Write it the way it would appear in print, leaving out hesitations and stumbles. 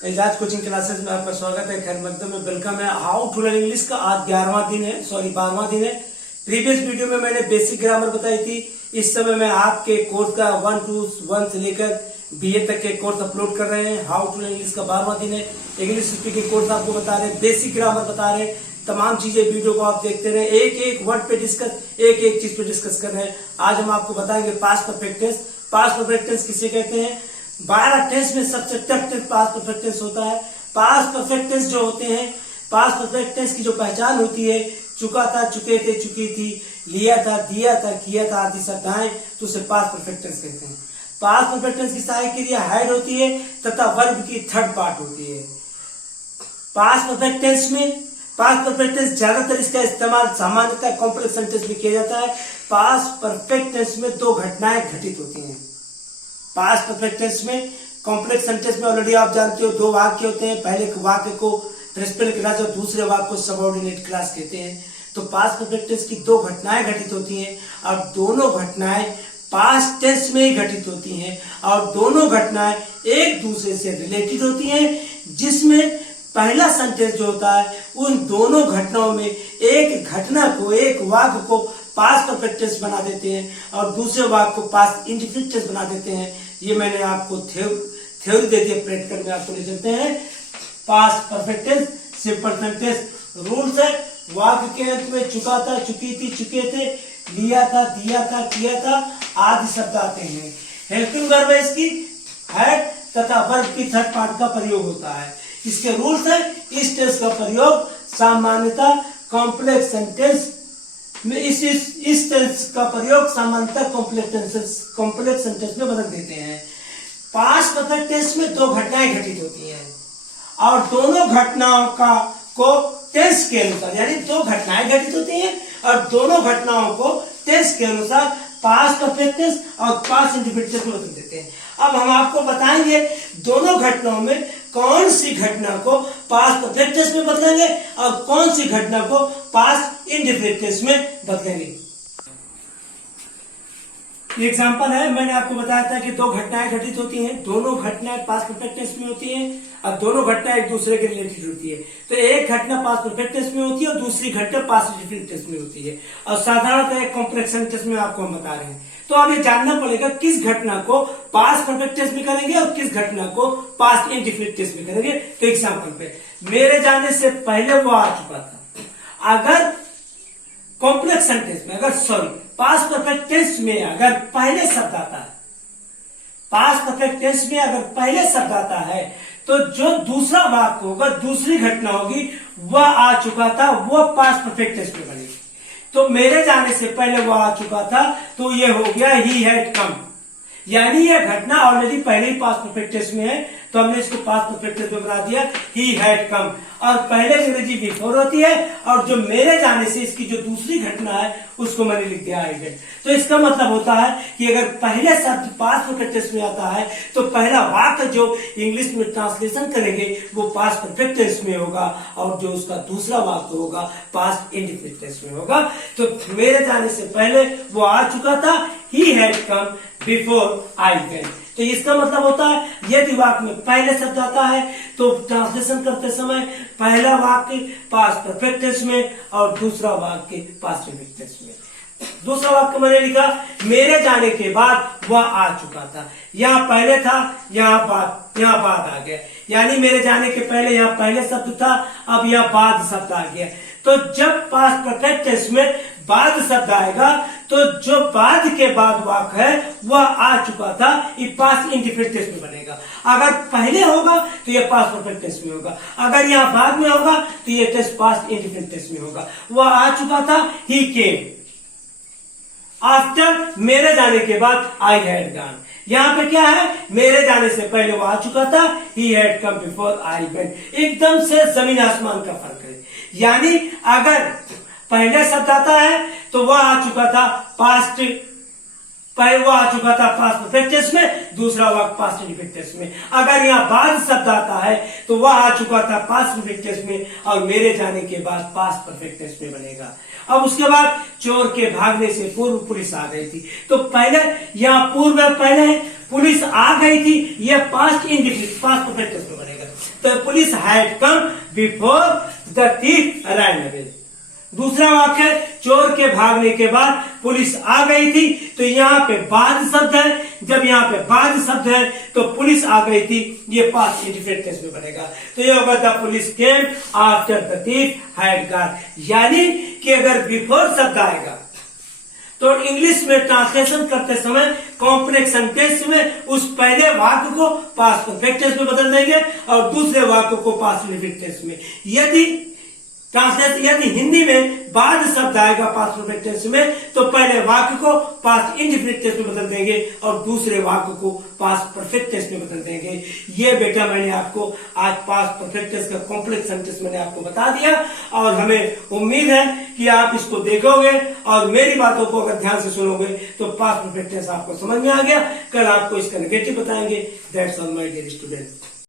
Ejaz coaching classes में आपका स्वागत है। खैर मकदम में वेलकम है। हाउ टू लर्न इंग्लिश का आज 12वां दिन है, 12वां दिन है। प्रीवियस वीडियो में मैंने बेसिक ग्रामर बताई थी। इस समय मैं आपके कोर्स का 1 से लेकर BA तक के कोर्स अपलोड कर रहे हैं। हाउ टू लर्न इंग्लिश का 12वां दिन है। इंग्लिश स्पीकिंग कोर्स आपको बता रहे हैं, बेसिक ग्रामर बता रहे हैं, तमाम चीजें वीडियो को आप देखते रहे। एक एक वर्ड पे डिस्कस, एक एक चीज पे डिस्कस कर रहे हैं। आज हम आपको बताएंगे past perfect tense. Past perfect tense किसे कहते हैं? 12 टेंस में सबसे tough tense past perfect tense होता है। पास्ट परफेक्ट टेंस जो होते हैं, पास्ट परफेक्ट टेंस की जो पहचान होती है, चुका था, चुके थे, चुकी थी, लिया था, दिया था, किया था आदि शब्द आए तो उसे पास्ट परफेक्ट टेंस कहते हैं। पास्ट परफेक्ट टेंस की सहायक क्रिया हैड होती है तथा वर्ब की थर्ड पार्ट होती है। पास्ट परफेक्ट टेंस में पास्ट परफेक्ट टेंस ज्यादातर इसका इस्तेमाल सामान्यतः कॉम्प्लेक्स सेंटेंस में किया जाता है। पास्ट परफेक्ट टेंस में दो घटनाएं घटित होती हैं। पास्ट परफेक्ट टेंस में कॉम्प्लेक्स सेंटेंस में ऑलरेडी आप जानते हो दो वाक्य होते हैं। पहले वाक्य को प्रिंसिपल क्लास और दूसरे वाक्य को सबऑर्डिनेट क्लास कहते हैं। तो पास्ट परफेक्ट टेंस की दो घटनाएं घटित होती हैं और दोनों घटनाएं पास्ट टेंस में ही घटित होती हैं और दोनों घटनाएं एक दूसरे से रिलेटेड होती हैं, जिसमें पहला सेंटेंस जो होता है उन दोनों घटनाओं में एक घटना को, एक वाक्य को पास्ट परफेक्ट टेंस बना देते हैं और दूसरे वाक्य को पास्ट इंडेफिनिट टेंस बना देते हैं। ये मैंने आपको थ्योरी दे दी, प्रैक्टिकल में आपको ले चलते हैं। Past perfect tense, simple sentence rules है। वाक्य के अंत में चुका था, चुकी थी, चुके थे, लिया था, दिया था, किया था आदि शब्द आते हैं। हेल्पिंग वर्ब है इसकी हैड तथा वर्ब की थर्ड पार्ट का प्रयोग होता है। इसके रूल्स है। इस टेंस का प्रयोग सामान्यतः कॉम्प्लेक्स सेंटेंस में इस टेंस का प्रयोग सामान्यतः कॉम्प्लेक्स सेंटेंस में बदल देते हैं। पास्ट परफेक्ट टेंस में दो घटनाएं घटित होती हैं और दोनों घटनाओं को टेंस के अनुसार, यानी दो घटनाएं घटित होती हैं और दोनों घटनाओं को टेंस के अनुसार पास्ट परफेक्ट टेंस और पास्ट इंडेफिनिट टेंस में बदल देते हैं। अब हम आपको बताएंगे दोनों घटनाओं में कौन सी घटना को पास्ट परफेक्ट टेंस में बदलेंगे और कौन सी घटना को पास्ट इंडेफिनिट टेंस में बदलेंगे। एग्जाम्पल है, मैंने आपको बताया था कि दो घटनाएं घटित होती हैं, दोनों घटनाएं पास्ट परफेक्ट टेंस में होती हैं और दोनों घटनाएं एक दूसरे के रिलेटेड होती है। तो एक घटना पास्ट परफेक्ट टेंस में होती है और दूसरी घटना पास्ट इंडेफिनिट टेंस में होती है और साधारणतः एक कॉम्प्लेक्स सेंटेंस में आपको हम बता रहे हैं। तो अब ये जानना पड़ेगा किस घटना को पास्ट परफेक्ट टेंस में करेंगे और किस घटना को पास्ट इंडेफिनिट टेंस में करेंगे। तो एग्जाम्पल पे, मेरे जाने से पहले वो आ चुका था। अगर कॉम्प्लेक्स सेंटेंस में, पास्ट परफेक्ट टेंस में अगर पहले शब्द आता है, पास्ट परफेक्ट टेंस में अगर पहले शब्द आता है तो जो दूसरा वाक्य होगा, दूसरी घटना होगी, वह आ चुका था, वह पास्ट परफेक्ट टेंस में बनेगी। तो मेरे जाने से पहले वो आ चुका था तो ये हो गया ही हैड कम, यानी यह घटना ऑलरेडी पहले ही पास्ट परफेक्ट टेंस में है तो हमने इसको पास्ट परफेक्ट टेंस में बना दिया ही हैड कम। और पहले अंग्रेजी बिफोर होती है और जो मेरे जाने से इसकी जो दूसरी घटना है उसको मैंने लिख दिया आई हैड। तो इसका मतलब होता है कि अगर पहले शब्द पास्ट परफेक्ट टेंस में आता है तो पहला वाक्य जो इंग्लिश में ट्रांसलेशन करेंगे वो पास्ट परफेक्ट टेंस में होगा और जो उसका दूसरा वाक्य होगा पास्ट इंडेफिनिट टेंस में होगा। तो मेरे जाने से पहले वो आ चुका था, he had come before I went. तो इसका मतलब होता है यदि वाक्य में पहले शब्द आता है तो ट्रांसलेशन करते समय पहला वाक्य पास्ट परफेक्ट टेंस में और दूसरा वाक्य पास्ट इंडेफिनिट टेंस में। दूसरा वाक्य मैंने लिखा, मेरे जाने के बाद वह आ चुका था। यहाँ पहले था, यहाँ बाद आ गया, यानी मेरे जाने के पहले यहाँ पहले शब्द था, अब यहाँ बाद शब्द आ गया। तो जब पास्ट परफेक्ट टेंस में बाद शब्द आएगा तो जो बाद के बाद वाक्य है वह आ चुका था, ये पास्ट इंडेफिनिट टेंस में बनेगा। अगर पहले होगा तो ये पास्ट परफेक्ट टेंस में होगा, अगर यहाँ बाद में होगा तो ये टेंस पास्ट इंडेफिनिट टेंस में होगा। वह आ चुका था, ही केम आफ्टर, मेरे जाने के बाद आई हैड गॉन। यहाँ पे क्या है, मेरे जाने से पहले वो आ चुका था, he had come before I went. एकदम से जमीन आसमान का फर्क है। यानी अगर पहले शब्द आता है तो वह आ चुका था पास्ट पहले वो आ चुका था पास्ट परफेक्ट टेंस में, दूसरा वाक्य पास्ट इंडिफिनिट टेंस में। अगर यहाँ बाद शब्द आता है तो वह आ चुका था पास्ट परफेक्ट टेंस में और मेरे जाने के बाद पास्ट परफेक्ट टेंस में बनेगा। अब उसके बाद चोर के भागने से पूर्व पुलिस आ गई थी, तो पहले यहाँ पूर्व पहले पुलिस आ गई थी, यह past indefinite past perfect tense में बनेगा। तो police had come before the thief arrived. दूसरा वाक्य चोर के भागने के बाद पुलिस आ गई थी, तो यहाँ पे बाद शब्द है, जब यहाँ पे बाद शब्द है तो पुलिस आ गई थी, ये पास्ट इंडिफिनिट टेंस में बनेगा। तो ये होगा the police came after the thief had gone. यानी कि अगर बिफोर शब्द आएगा तो इंग्लिश में ट्रांसलेशन करते समय कॉम्प्लेक्स सेंटेंस में उस पहले वाक्य को पास्ट परफेक्ट टेंस में बदल देंगे और दूसरे वाक्य को पास्ट इंडिफिनिट टेंस में। यदि हिंदी में बाद शब्द आएगा पास्ट परफेक्ट टेंस में तो पहले वाक्य को पास्ट इंडिफिनिट टेंस में बदल देंगे और दूसरे वाक्य को पास्ट परफेक्ट टेंस में बदल देंगे। ये बेटा मैंने आपको आज पास्ट परफेक्ट टेंस का कॉम्प्लेक्स सेंटेंस मैंने आपको बता दिया और हमें उम्मीद है कि आप इसको देखोगे और मेरी बातों को अगर ध्यान से सुनोगे तो पास्ट परफेक्ट टेंस आपको समझ में आ गया। कल आपको इसका नेगेटिव बताएंगे। That's all my dear student.